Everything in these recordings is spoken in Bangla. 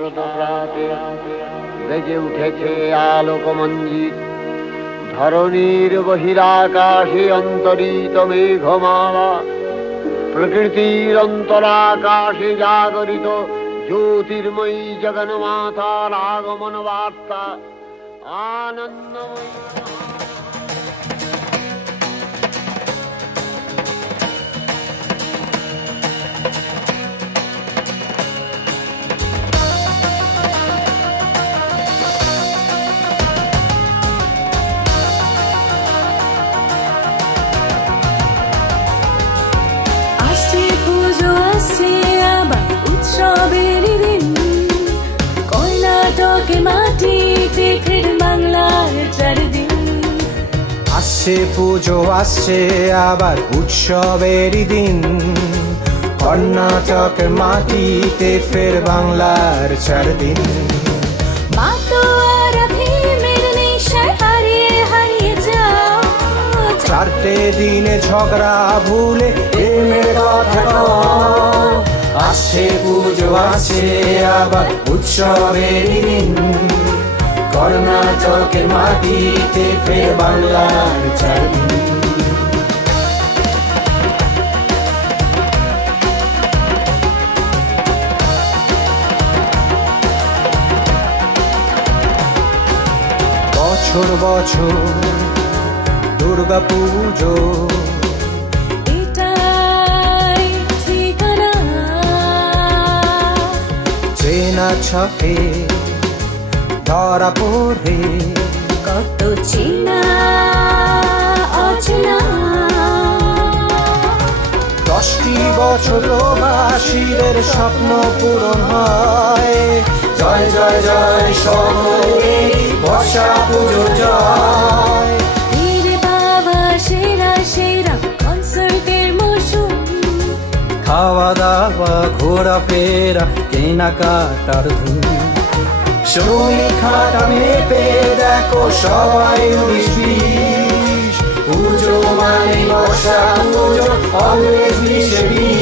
শারদ প্রাতে বেজে উঠেছে আলোকমঞ্জিত, ধরণীর বহিরাকাশে অন্তরিত মেঘমালা, প্রকৃতির অন্তরাকাশে জাগরিত জ্যোতির্ময়ী জগন্মাতার আগমন বার্তা আনন্দময়ী। উৎসবের দিন কর্ণাটকের মাটিতে ফের বাংলার 4 দিন। আসছে পুজো, আসছে আবার উৎসবের দিন, কর্ণাটকের মাটিতে ফের বাংলার 4 দিন। মাতোয়ারা ভীমের নেশায় হারিয়ে হারিয়ে যাও, 4টে দিনে ঝগড়া ভুলে প্রেমের কথা কও। আসছে পুজো, আসছে আবার উৎসবের দিন, কর্ণাটকের মাটিতে ফের বাংলার 4 দিন। বছর বছর দুর্গা পুজো, এটাই ঠিকানা। চেনা ছকে ধরা পড়ে কত চেনা অচেনা। 10টি বছর প্রবাসীদের স্বপ্ন পূরণ হয়। জয় জয় জয় সকলের বর্ষা পুজোর জয়। ফিরে বাবা সেরা সেরা কনসার্টের মৌসুম, খাওয়া দাওয়া ঘোরাফেরা কেনাকাটার ধুম। শ্রমিক খাটা মেপে দেখো সবাই 19-20, পুজো মানে বর্ষা পুজো অলওয়েজ 20-20।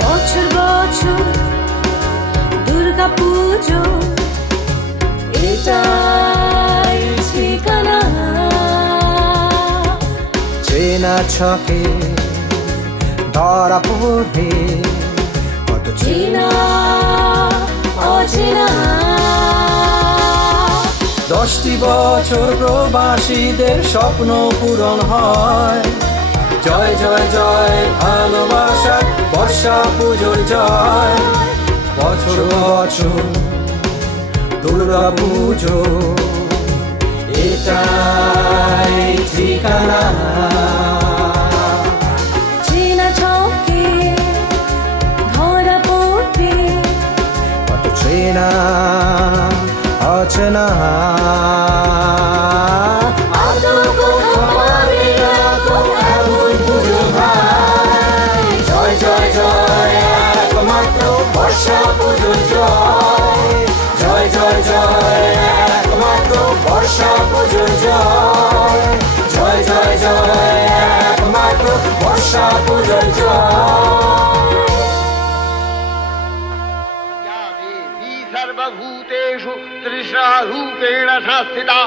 বছর বছর দুর্গা পুজো, এটাই ঠিকানা। চেনা ছকে ধরা পড়ে কত চেনা অচেনা। 10টি বছর প্রবাসীদের স্বপ্ন পূরণ হয়। জয় জয় জয় ভালোবাসা বর্ষা পুজোর জয়। বছর বছর দুর্গা পুজো, এটাই ঠিকানা। চেনা ছকে ধরা পড়বে কত চেনা অচেনা। আদৌ কোথাও পাবে না গো এমন পুজো ভাই। জয় জয় জয় একমাত্র বর্ষা পুজোর জয়। জয় জয় জয় একমাত্র বর্ষা পুজোর জয়। জয় জয় জয় একমাত্র বর্ষা পুজোর জয়। या देवी सर्वभूतेषु तृष्णारूपेण संस्थिता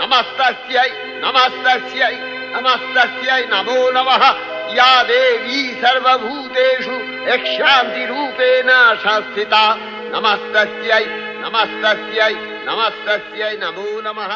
नमस्तस्यै नमस्तस्यै नमस्तस्यै नमो नमः। या देवी सर्वभूतेषु यक्षान्तिरूपेण संस्थिता नमस्तस्यै नमस्तस्यै नमस्तस्यै नमो नमः।